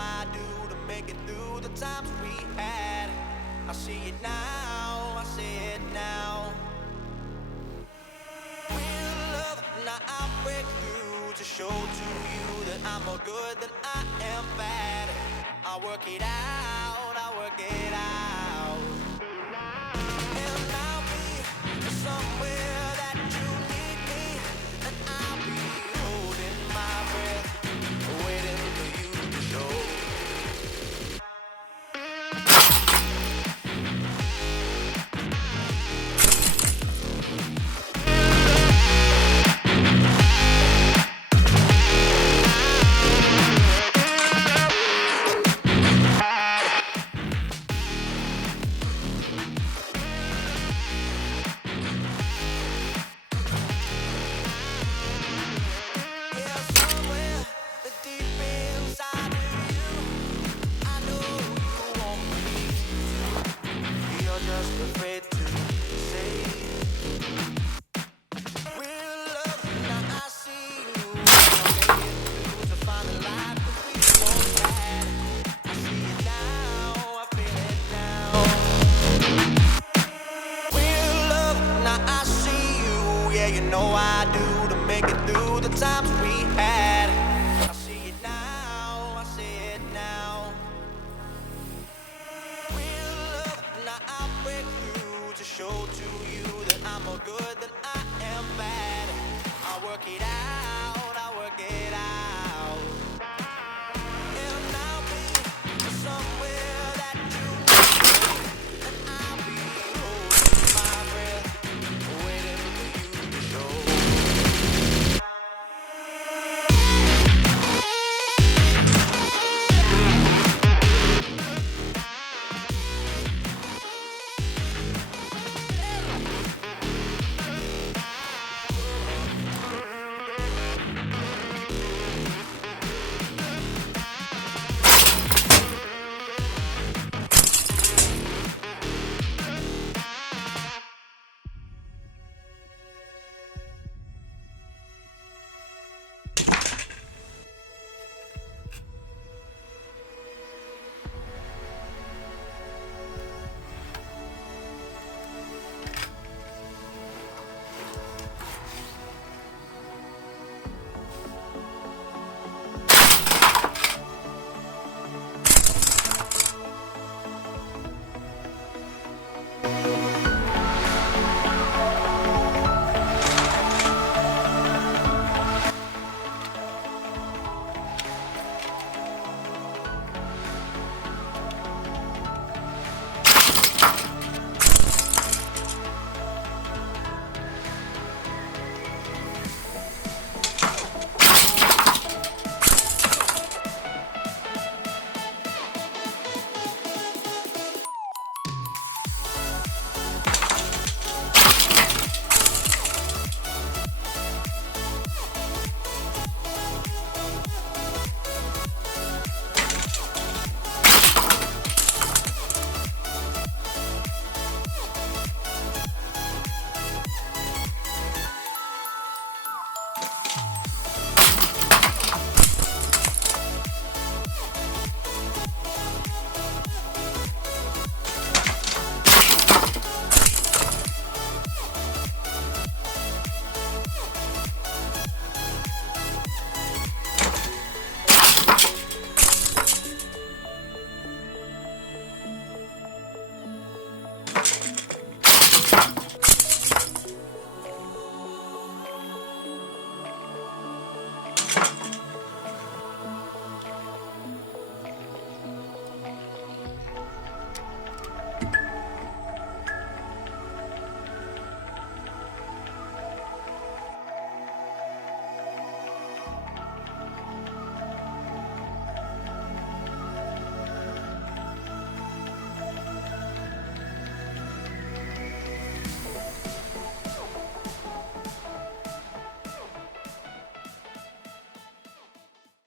I do to make it through the times we had. I see it now, I see it now. Real love, now I break through to show to you that I'm more good than I am bad. I work it out, I work it out. And I'll be somewhere that you need me, and I'll be holding my breath, waiting for you to show. You know I do to make it through the times